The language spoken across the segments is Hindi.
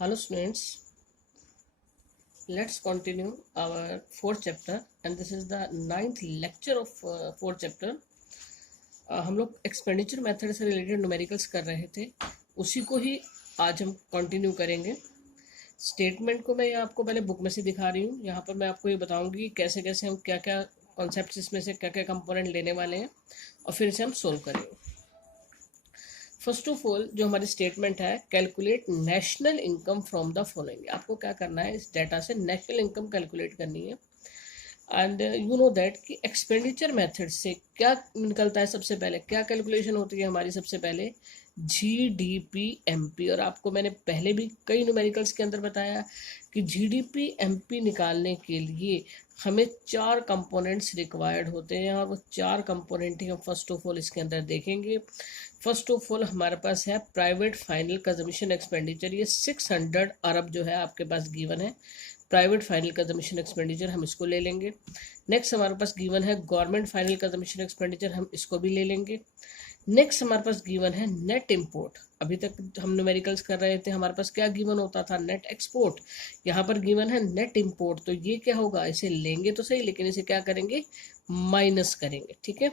Hello students, let's continue our fourth chapter and this is the ninth lecture of fourth chapter. हम लोग एक्सपेंडिचर मेथड से रिलेटेड न्यूमेरिकल्स कर रहे थे, उसी को ही आज हम कंटिन्यू करेंगे। स्टेटमेंट को मैं आपको पहले बुक में से दिखा रही हूँ। यहाँ पर मैं आपको ये बताऊँगी कैसे कैसे हम क्या क्या कॉन्सेप्ट इसमें से क्या क्या कंपोनेंट लेने वाले हैं और फिर इसे हम सोल्व करेंगे। फर्स्ट ऑफ ऑल जो हमारी स्टेटमेंट है, calculate national income from the following. आपको क्या करना है, इस डाटा से नेशनल इनकम कैलकुलेट करनी है। एंड यू नो दैट कि एक्सपेंडिचर मेथड से क्या निकलता है, सबसे पहले क्या कैलकुलेशन होती है हमारी, सबसे पहले GDP-MP। और आपको मैंने पहले भी कई न्यूमेरिकल्स के अंदर बताया कि GDP-MP निकालने के लिए हमें 4 कंपोनेंट्स रिक्वायर्ड होते हैं और वो 4 कंपोनेंट ही हम फर्स्ट ऑफ ऑल इसके अंदर देखेंगे। फर्स्ट ऑफ ऑल हमारे पास है प्राइवेट फाइनल कंजम्पशन एक्सपेंडिचर। ये 600 अरब जो है आपके पास गिवन है, प्राइवेट फाइनल कंजम्पशन एक्सपेंडिचर, हम इसको ले लेंगे। नेक्स्ट हमारे पास गिवन है गवर्नमेंट फाइनल कंजम्पशन एक्सपेंडिचर, हम इसको भी ले लेंगे। नेक्स्ट हमारे पास गिवन है नेट इंपोर्ट। अभी तक हम न्यूमेरिकल्स कर रहे थे, हमारे पास क्या गिवन होता था, नेट एक्सपोर्ट। यहाँ पर गिवन है नेट इंपोर्ट, तो ये क्या होगा, इसे लेंगे तो सही लेकिन इसे क्या करेंगे, माइनस करेंगे, ठीक है।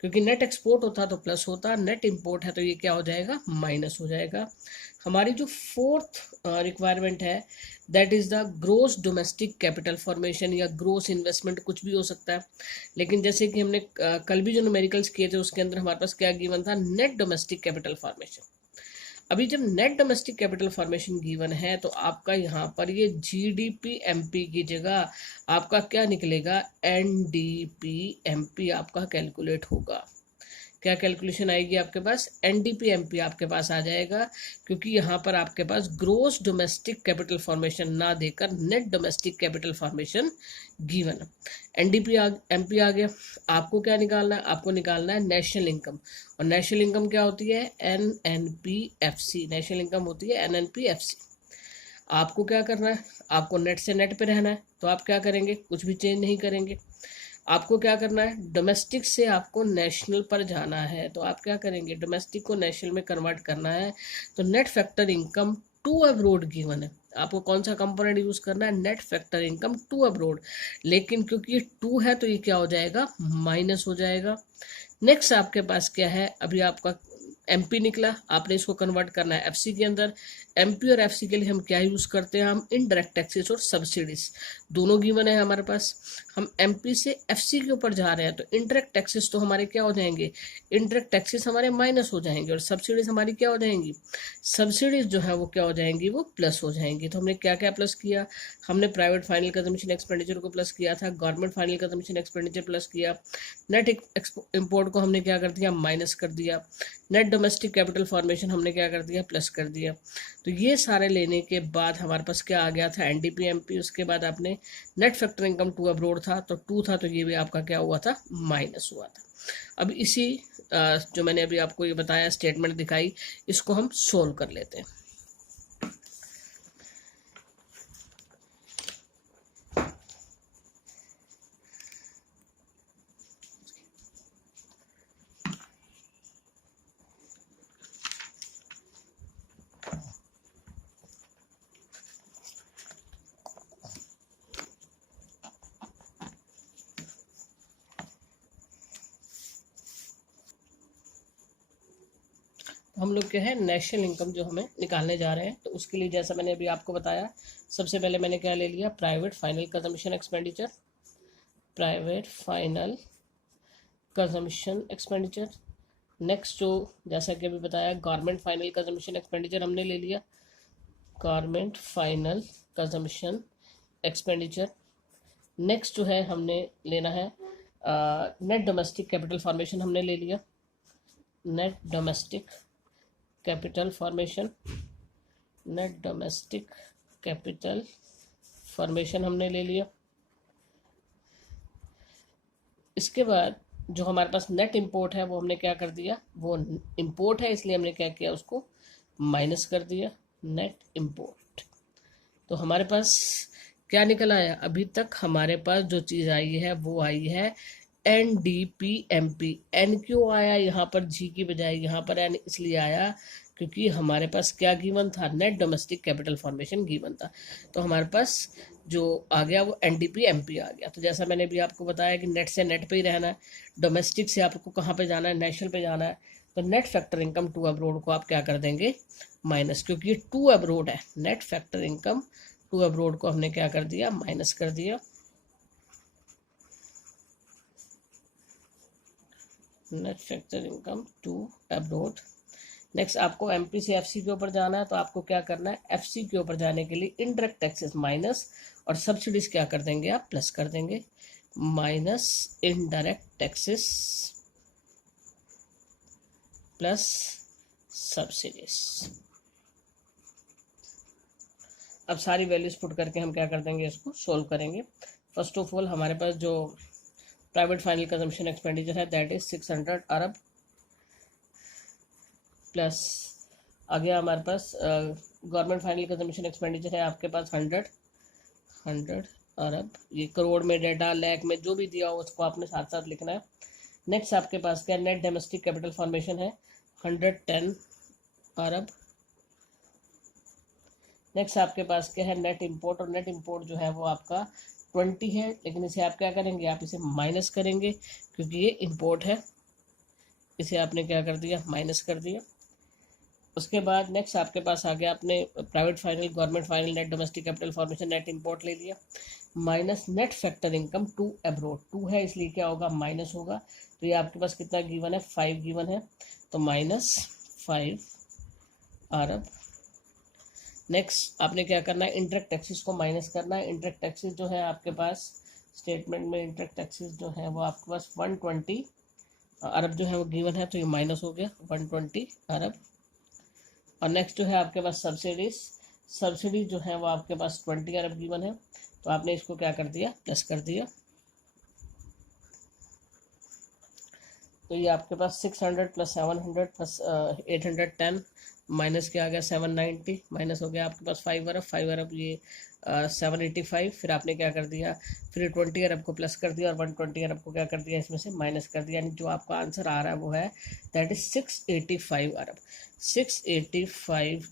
क्योंकि नेट एक्सपोर्ट होता तो प्लस होता, नेट इंपोर्ट है तो ये क्या हो जाएगा, माइनस हो जाएगा। हमारी जो फोर्थ रिक्वायरमेंट है that is the gross domestic capital formation या ग्रोस इन्वेस्टमेंट, कुछ भी हो सकता है। लेकिन जैसे कि हमने कल भी जो न्यूमेरिकल्स किए थे उसके अंदर हमारे पास क्या गिवन था, नेट डोमेस्टिक कैपिटल फॉर्मेशन। अभी जब net domestic capital formation given है तो आपका यहाँ पर ये GDP-MP की जगह आपका क्या निकलेगा, NDP-MP आपका कैलकुलेट होगा। क्या कैलकुलेशन आएगी आपके पास, NDP-MP आपके पास आ जाएगा, क्योंकि यहाँ पर आपके पास ग्रोस डोमेस्टिक कैपिटल फॉर्मेशन ना देकर net domestic capital formation given. NDP-MP आ गया। आपको क्या निकालना है, आपको निकालना है नेशनल इनकम। और नेशनल इनकम क्या होती है, NNPFC। नेशनल इनकम होती है NNPFC। आपको क्या करना है, आपको नेट से नेट पे रहना है, तो आप क्या करेंगे, कुछ भी चेंज नहीं करेंगे। आपको क्या करना है, डोमेस्टिक से आपको नेशनल पर जाना है, तो आप क्या करेंगे, डोमेस्टिक को नेशनल में कन्वर्ट करना है। तो net factor income to abroad given है, आपको कौन सा कंपोनेंट यूज करना है, net factor income to abroad. लेकिन क्योंकि ये 2 है तो ये क्या हो जाएगा, माइनस हो जाएगा। नेक्स्ट आपके पास क्या है, अभी आपका MP निकला, आपने इसको कन्वर्ट करना है FC के अंदर। MP और FC के लिए हम क्या यूज़ करते हैं, हम इनडायरेक्ट टैक्सेस और सब्सिडीज दोनों गिवन है हमारे पास। हम MP से FC के ऊपर जा रहे हैं तो इनडायरेक्ट टैक्सेस तो हमारे क्या हो जाएंगे, इनडायरेक्ट टैक्सेस हमारे माइनस हो जाएंगे और सब्सिडीज हमारी क्या हो जाएंगी, सब्सिडीज जो है वो क्या हो जाएंगी, वो प्लस हो जाएंगी। तो हमने क्या क्या प्लस किया, हमने प्राइवेट फाइनल कंजम्पशन एक्सपेंडिचर को प्लस किया था, government final consumption expenditure plus किया, नेट इंपोर्ट को हमने क्या कर दिया, माइनस कर दिया, नेट डोमेस्टिक कैपिटल फॉर्मेशन हमने क्या कर दिया, प्लस कर दिया। तो ये सारे लेने के बाद हमारे पास क्या आ गया था, NDP-MP। उसके बाद आपने net factor income to abroad था तो 2 था, तो ये भी आपका क्या हुआ था, माइनस हुआ था। अब इसी जो मैंने अभी आपको ये बताया, स्टेटमेंट दिखाई, इसको हम सोल्व कर लेते हैं। हम लोग क्या है, नेशनल इनकम जो हमें निकालने जा रहे हैं, तो उसके लिए जैसा मैंने अभी आपको बताया, सबसे पहले मैंने क्या ले लिया, private final consumption expenditure, private final consumption expenditure. Next जो जैसा कि अभी बताया, गवर्नमेंट फाइनल कंजम्पशन एक्सपेंडिचर हमने ले लिया, government final consumption expenditure. Next जो है हमने लेना है नेट डोमेस्टिक कैपिटल फॉर्मेशन, हमने ले लिया, net domestic capital formation, net domestic capital formation हमने ले लिया। इसके बाद जो हमारे पास नेट इंपोर्ट है वो हमने क्या कर दिया, वो इंपोर्ट है इसलिए हमने क्या किया, उसको माइनस कर दिया, नेट इंपोर्ट। तो हमारे पास क्या निकल आया, अभी तक हमारे पास जो चीज़ आई है वो आई है NDP-MP। N क्यों आया यहाँ पर, G की बजाय यहाँ पर N इसलिए आया क्योंकि हमारे पास क्या गिवन था, net domestic capital formation given था। तो हमारे पास जो आ गया वो एनडीपी एमपी आ गया। तो जैसा मैंने भी आपको बताया कि नेट से नेट पे ही रहना है, डोमेस्टिक से आपको कहाँ पे जाना है, नेशनल पे जाना है। तो net factor income to abroad को आप क्या कर देंगे, माइनस, क्योंकि ये टू अब्रोड है। Net factor income to abroad को हमने क्या कर दिया, माइनस कर दिया। Net factor income to abroad. Next आपको एमपी से एफसी के ऊपर जाना है, तो आपको क्या करना है, एफसी के ऊपर जाने के लिए इनडायरेक्ट टैक्सेस माइनस और सब्सिडीज क्या कर देंगे आप, प्लस कर देंगे। Minus indirect taxes plus subsidies. अब सारी वैल्यूज पुट करके हम क्या कर देंगे, इसको सोल्व करेंगे। फर्स्ट ऑफ ऑल हमारे पास जो प्राइवेट फाइनल कंजम्पशन एक्सपेंडिचर है दैट इज 600 अरब, प्लस आ गया हमारे पास गवर्नमेंट फाइनल कंजम्पशन एक्सपेंडिचर है आपके पास 100 अरब। ये करोड़ में, डेटा, लैख में जो भी दिया हो उसको आपने साथ साथ लिखना है। नेक्स्ट आपके पास क्या, नेट डोमेस्टिक कैपिटल फॉर्मेशन है 110 अरब। नेक्स्ट आपके पास क्या है, नेट इंपोर्ट, और नेट इंपोर्ट जो है वो आपका 20 है, लेकिन इसे आप क्या करेंगे, आप इसे माइनस करेंगे क्योंकि ये इंपोर्ट है। इसे आपने क्या कर दिया, माइनस कर दिया। उसके बाद नेक्स्ट आपके पास आ गया, आपने private final, government final, net domestic capital formation, net import ले लिया, minus net factor income to abroad. 2 है इसलिए क्या होगा, माइनस होगा। तो ये आपके पास कितना गिवन है, 5 गिवन है, तो माइनस 5 अरब। नेक्स्ट आपने क्या करना है, इंटरेक्ट टैक्सेस को माइनस करना है। इंटरेक्ट टैक्सेस जो है आपके पास स्टेटमेंट में, इंटरेक्ट टैक्सेस जो है वो आपके पास 120 अरब जो है वो गिवन है, तो ये माइनस हो गया 120 अरब। और नेक्स्ट जो है आपके पास सब्सिडीज, सब्सिडीज जो है वो आपके पास 20 अरब गिवन है, तो आपने इसको क्या कर दिया, प्लस कर दिया। तो ये आपके पास 600 प्लस 700 प्लस 810 माइनस क्या आ गया 790, माइनस हो गया आपके पास 5 अरब, 5 अरब ये 785। फिर आपने क्या कर दिया, फिर 20 अरब को प्लस कर दिया और 120 अरब को क्या कर दिया, इसमें से माइनस कर दिया। यानी जो आपका आंसर आ रहा है वो है दैट इज 685 अरब। 685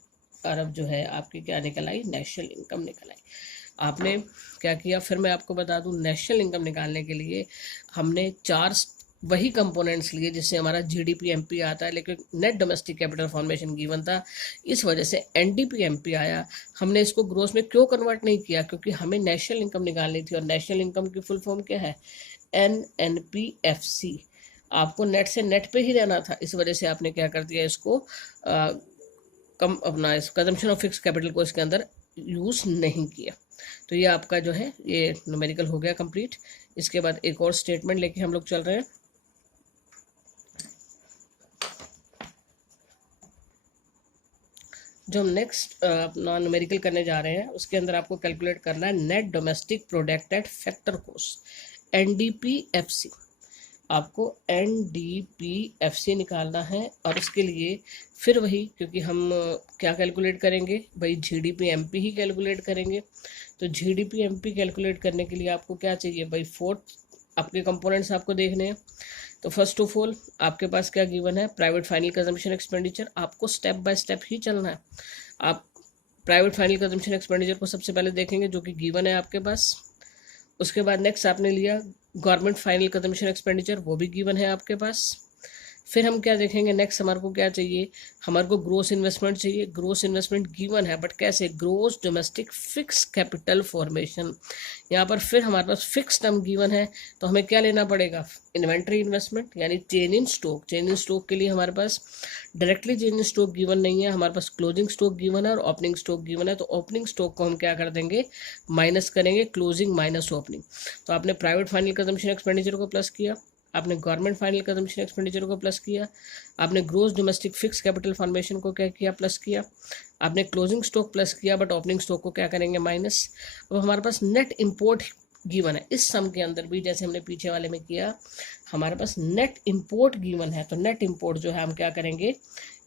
अरब जो है आपकी क्या निकल आई, नेशनल इनकम निकल आई। आपने क्या किया, फिर मैं आपको बता दूं, नेशनल इनकम निकालने के लिए हमने 4 वही कंपोनेंट्स लिए जिससे हमारा जीडीपी एमपी आता है, लेकिन net domestic capital formation given था, इस वजह से एनडीपी एमपी आया। हमने इसको ग्रोस में क्यों कन्वर्ट नहीं किया, क्योंकि हमें नेशनल इनकम निकालनी थी, और नेशनल इनकम की फुल फॉर्म क्या है, एनएनपीएफसी। आपको नेट से नेट पे ही रहना था, इस वजह से आपने क्या कर दिया, इसको कम अपना कंजम्पशन ऑफ फिक्स कैपिटल को इसके अंदर यूज नहीं किया। तो ये आपका जो है ये न्यूमेरिकल हो गया कंप्लीट। इसके बाद एक और स्टेटमेंट लेके हम लोग चल रहे हैं। जो हम नेक्स्ट अपना न्यूमेरिकल करने जा रहे हैं उसके अंदर आपको कैलकुलेट करना है net domestic product at factor cost, NDPFC. आपको एनडीपीएफसी निकालना है, और उसके लिए फिर वही, क्योंकि हम क्या कैलकुलेट करेंगे भाई, जीडीपी एमपी ही कैलकुलेट करेंगे। तो जीडीपी एमपी कैलकुलेट करने के लिए आपको क्या चाहिए भाई, 4 आपके कंपोनेंट्स आपको देखने हैं। तो फर्स्ट ऑफ ऑल आपके पास क्या गिवन है, प्राइवेट फाइनल कंजम्पशन एक्सपेंडिचर। आपको स्टेप बाय स्टेप ही चलना है। आप प्राइवेट फाइनल कंजम्पशन एक्सपेंडिचर को सबसे पहले देखेंगे जो कि गिवन है आपके पास। उसके बाद नेक्स्ट आपने लिया गवर्नमेंट फाइनल कंजम्पशन एक्सपेंडिचर, वो भी गिवन है आपके पास। फिर हम क्या देखेंगे, नेक्स्ट हमारे को क्या चाहिए, हमारे को ग्रोस इन्वेस्टमेंट चाहिए। ग्रोस इन्वेस्टमेंट गिवन है, बट कैसे, gross domestic fix capital formation. यहाँ पर फिर हमारे पास फिक्स टर्म गिवन है, तो हमें क्या लेना पड़ेगा, इन्वेंट्री इन्वेस्टमेंट, यानी change in stock. Change in stock के लिए हमारे पास directly change in stock given नहीं है, हमारे पास क्लोजिंग स्टॉक गिवन है और ओपनिंग स्टॉक गिवन है। तो ओपनिंग स्टॉक को हम क्या कर देंगे, माइनस करेंगे, क्लोजिंग माइनस ओपनिंग। तो आपने प्राइवेट फाइनल कंजम्पशन एक्सपेंडिचर को प्लस किया, आपने गवर्नमेंट फाइनल कंजम्पशन एक्सपेंडिचर को प्लस किया, आपने gross domestic fix capital formation को क्या किया, प्लस किया, आपने क्लोजिंग स्टॉक प्लस किया, बट ओपनिंग स्टॉक को क्या करेंगे, माइनस। अब हमारे पास नेट इंपोर्ट गिवन है, इस सम के अंदर भी जैसे हमने पीछे वाले में किया, हमारे पास नेट इंपोर्ट गिवन है। तो नेट इंपोर्ट जो है हम क्या करेंगे,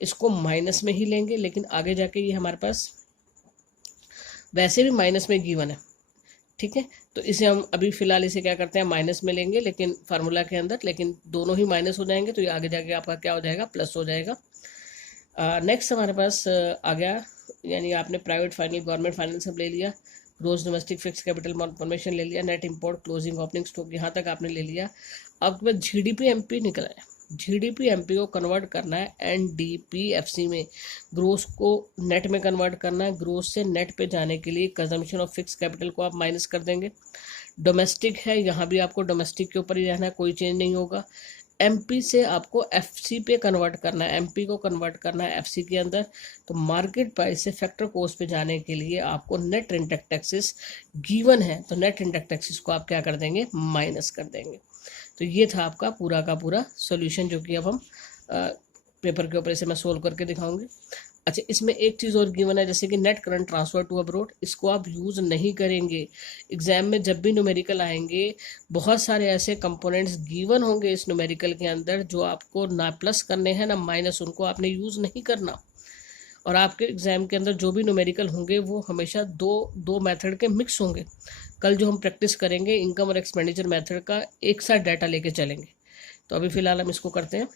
इसको माइनस में ही लेंगे, लेकिन आगे जाके ये हमारे पास वैसे भी माइनस में गिवन है, ठीक है। तो इसे हम अभी फिलहाल इसे क्या करते हैं, माइनस में लेंगे, लेकिन फार्मूला के अंदर, लेकिन दोनों ही माइनस हो जाएंगे, तो ये आगे जाके आपका क्या हो जाएगा, प्लस हो जाएगा। नेक्स्ट हमारे पास आ गया, यानी आपने प्राइवेट फाइनल गवर्नमेंट फाइनल सब ले लिया, gross domestic fix capital formation ले लिया, net import closing opening stock यहाँ तक आपने ले लिया। आपके पास जीडीपी एमपी निकला है, जीडीपी एमपी को कन्वर्ट करना है एनडीपीएफसी में, ग्रोस को नेट में कन्वर्ट करना है। ग्रोस से नेट पे जाने के लिए कंजम्पशन ऑफ फिक्स कैपिटल को आप माइनस कर देंगे। डोमेस्टिक है, यहाँ भी आपको डोमेस्टिक के ऊपर ही रहना है, कोई चेंज नहीं होगा। एमपी से आपको एफसी पे कन्वर्ट करना है, एमपी को कन्वर्ट करना है एफसी के अंदर। तो मार्केट प्राइस से फैक्टर कॉस्ट पे जाने के लिए आपको नेट इंटरेस्ट टैक्सेस गिवन है, तो नेट इंटरेस्ट टैक्सेस को आप क्या कर देंगे, माइनस कर देंगे। तो ये था आपका पूरा का पूरा सॉल्यूशन, जो कि अब हम पेपर के ऊपर इसे मैं सोल्व करके दिखाऊंगी। अच्छा, इसमें एक चीज़ और गिवन है, जैसे कि net current transfer to abroad, इसको आप यूज़ नहीं करेंगे। एग्जाम में जब भी न्यूमेरिकल आएंगे, बहुत सारे ऐसे कंपोनेंट्स गिवन होंगे इस न्यूमेरिकल के अंदर जो आपको ना प्लस करने हैं ना माइनस, उनको आपने यूज़ नहीं करना। और आपके एग्जाम के अंदर जो भी न्यूमेरिकल होंगे वो हमेशा दो मेथड के मिक्स होंगे। कल जो हम प्रैक्टिस करेंगे इनकम और एक्सपेंडिचर मेथड का, एक साथ डाटा लेके चलेंगे। तो अभी फ़िलहाल हम इसको करते हैं।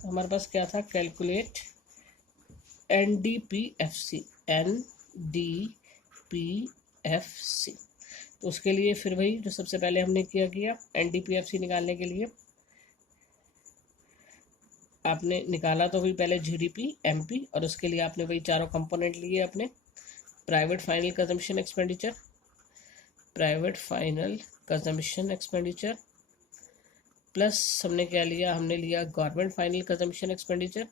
तो हमारे पास क्या था, कैलकुलेट एनडीपीएफसी, एनडीपीएफसी। तो उसके लिए फिर वही जो सबसे पहले हमने किया एनडीपीएफसी निकालने के लिए आपने निकाला तो वही पहले जीडीपी एमपी, और उसके लिए आपने वही चारों कंपोनेंट लिए अपने, private final consumption expenditure, private final consumption expenditure plus हमने क्या लिया, हमने लिया government final consumption expenditure,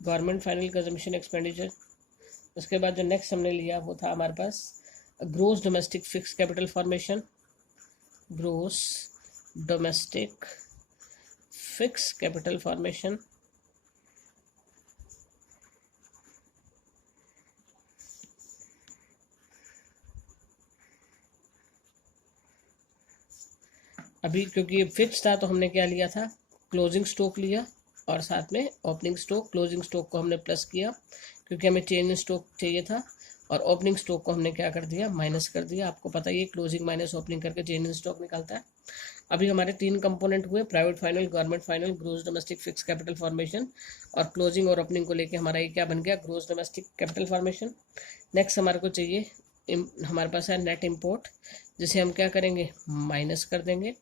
government final consumption expenditure. उसके बाद जो नेक्स्ट हमने लिया वो था हमारे पास gross domestic fix capital formation, gross domestic fix capital formation, अभी क्योंकि ये फिक्स था तो हमने क्या लिया था, क्लोजिंग स्टॉक लिया, और साथ में ओपनिंग स्टॉक। क्लोजिंग स्टॉक को हमने प्लस किया क्योंकि हमें चेंज इन स्टॉक चाहिए था, और ओपनिंग स्टॉक को हमने क्या कर दिया, माइनस कर दिया। आपको पता ही है क्लोजिंग माइनस ओपनिंग करके चेंज इन स्टॉक निकलता है। अभी हमारे 3 कंपोनेंट हुए, private final, government final, gross domestic fix capital formation, और क्लोजिंग और ओपनिंग को लेके हमारा ये क्या बन गया, gross domestic capital formation. Next हमारे को चाहिए, हमारे पास है नेट इम्पोर्ट, जिसे हम क्या करेंगे, माइनस कर देंगे।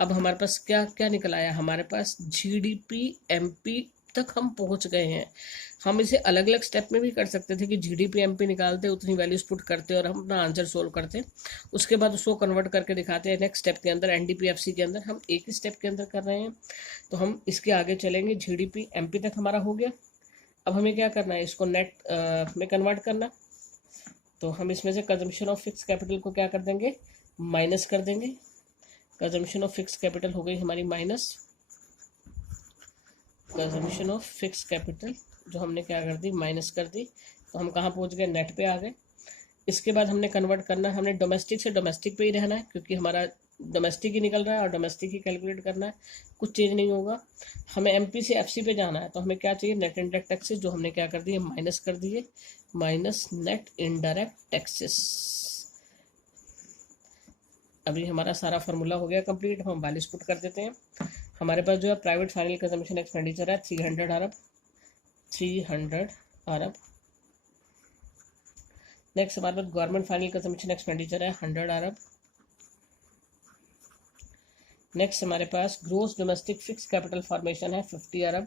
अब हमारे पास क्या क्या निकल आया, हमारे पास जीडीपी एमपी तक हम पहुंच गए हैं। हम इसे अलग अलग स्टेप में भी कर सकते थे कि जीडीपी एमपी निकालते, उतनी वैल्यूज पुट करते और हम अपना आंसर सोल्व करते, उसके बाद उसको कन्वर्ट करके दिखाते हैं नेक्स्ट स्टेप के अंदर एनडीपीएफसी के अंदर। हम एक ही स्टेप के अंदर कर रहे हैं, तो हम इसके आगे चलेंगे। जीडीपी एमपी तक हमारा हो गया, अब हमें क्या करना है, इसको नेट में कन्वर्ट करना। तो हम इसमें से कंजम्पशन ऑफ फिक्स कैपिटल को क्या कर देंगे, माइनस कर देंगे। कंजम्पशन ऑफ फिक्स कैपिटल हो गई हमारी minus, consumption of fix capital जो हमने क्या कर दी, माइनस कर दी। तो हम कहाँ पहुँच गए, नेट पे आ गए। इसके बाद हमने कन्वर्ट करना है, हमने डोमेस्टिक से डोमेस्टिक पे ही रहना है क्योंकि हमारा डोमेस्टिक ही निकल रहा है और डोमेस्टिक ही कैलकुलेट करना है, कुछ चेंज नहीं होगा। हमें एमपी से एफसी पे जाना है, तो हमें क्या चाहिए, नेट इनडायरेक्ट टैक्सेस, जो हमने क्या कर दिए, माइनस कर दिए, माइनस नेट इनडायरेक्ट टैक्सेस। अभी हमारा सारा फार्मूला हो गया कंप्लीट, हम वैल्यूज पुट कर देते हैं। हमारे पास जो है प्राइवेट फाइनल कंजम्पशन एक्सपेंडिचर है 300 अरब, 300 अरब। नेक्स्ट हमारे पास गवर्नमेंट फाइनल कंजम्पशन एक्सपेंडिचर है 100 अरब। नेक्स्ट हमारे पास gross domestic fix capital formation है 50 अरब।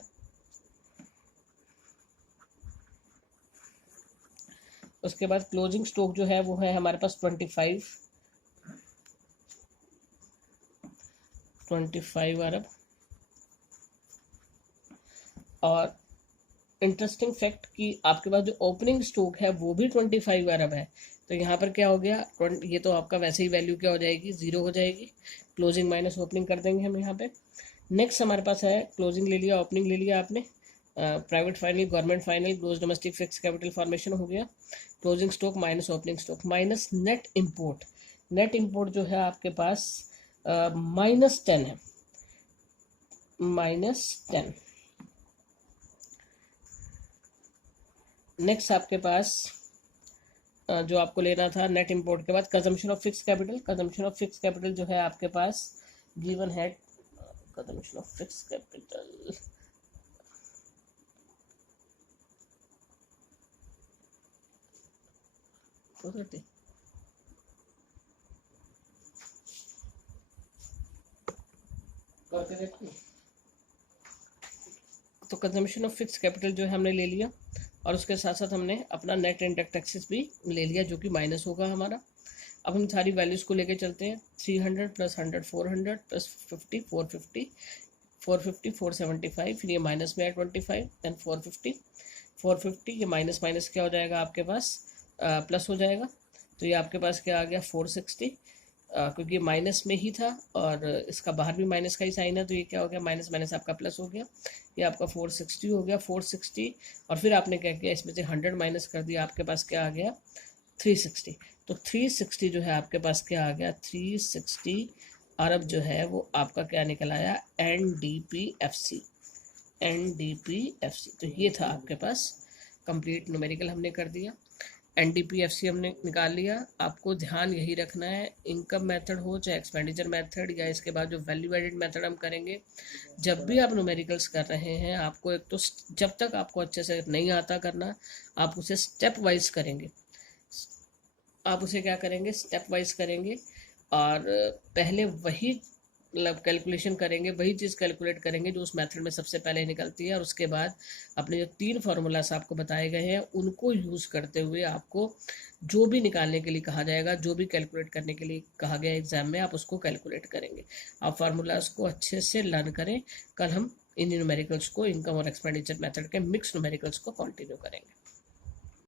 उसके बाद क्लोजिंग स्टॉक जो है वो है हमारे पास 25 अरब। और इंटरेस्टिंग फैक्ट कि आपके पास जो ओपनिंग स्टॉक है वो भी 25 अरब है। तो यहाँ पर क्या हो गया, ये तो आपका वैसे ही वैल्यू क्या हो जाएगी, ज़ीरो हो जाएगी। क्लोजिंग माइनस ओपनिंग कर देंगे हम यहाँ पे। नेक्स्ट हमारे पास है, क्लोजिंग ले लिया, ओपनिंग ले लिया आपने, private final, government final, gross domestic fix capital formation हो गया, closing stock minus opening stock, minus net import. Net import जो है आपके पास -10 है, -10। नेक्स्ट आपके पास जो आपको लेना था नेट इंपोर्ट के बाद consumption of fix capital. Consumption of fix capital जो है आपके पास गिवन है, कंजम्पशन ऑफ फिक्स कैपिटल तो कंजम्पशन ऑफ फिक्स कैपिटल जो है हमने ले लिया, और उसके साथ साथ हमने अपना नेट इंडेक्ट टैक्सेस भी ले लिया जो कि माइनस होगा हमारा। अब हम सारी वैल्यूज़ को लेके चलते हैं। 300 प्लस 100 400 प्लस 50 450 450 475, फिर ये माइनस में है 25, देन 450 ये माइनस माइनस क्या हो जाएगा आपके पास, प्लस हो जाएगा। तो ये आपके पास क्या आ गया 460, क्योंकि ये माइनस में ही था और इसका बाहर भी माइनस का ही साइन है, तो ये क्या हो गया माइनस माइनस आपका प्लस हो गया। ये आपका 460 हो गया 460, और फिर आपने क्या किया इसमें से 100 माइनस कर दिया, आपके पास क्या आ गया 360। तो 360 जो है आपके पास क्या आ गया 360 अरब जो है वो आपका क्या निकल आया NDPFC। तो ये था आपके पास कंप्लीट न्यूमेरिकल हमने कर दिया। NDPFC हमने निकाल लिया। आपको ध्यान यही रखना है, इनकम मेथड हो चाहे एक्सपेंडिचर मेथड या इसके बाद जो वैल्यू एडेड मेथड हम करेंगे, जब भी आप न्यूमेरिकल्स कर रहे हैं आपको एक तो जब तक आपको अच्छे से नहीं आता करना, आप उसे स्टेप वाइज करेंगे। आप उसे क्या करेंगे स्टेप वाइज करेंगे, और पहले वही मतलब कैलकुलेशन करेंगे, वही चीज़ कैलकुलेट करेंगे जो उस मेथड में सबसे पहले निकलती है, और उसके बाद अपने जो 3 फार्मूलास आपको बताए गए हैं उनको यूज़ करते हुए आपको जो भी निकालने के लिए कहा जाएगा, जो भी कैलकुलेट करने के लिए कहा गया एग्जाम में, आप उसको कैलकुलेट करेंगे। आप फार्मूलाज को अच्छे से लर्न करें। कल हम इन न्यूमेरिकल्स को, इनकम और एक्सपेंडिचर मेथड के मिक्स न्यूमेरिकल्स को कंटिन्यू करेंगे।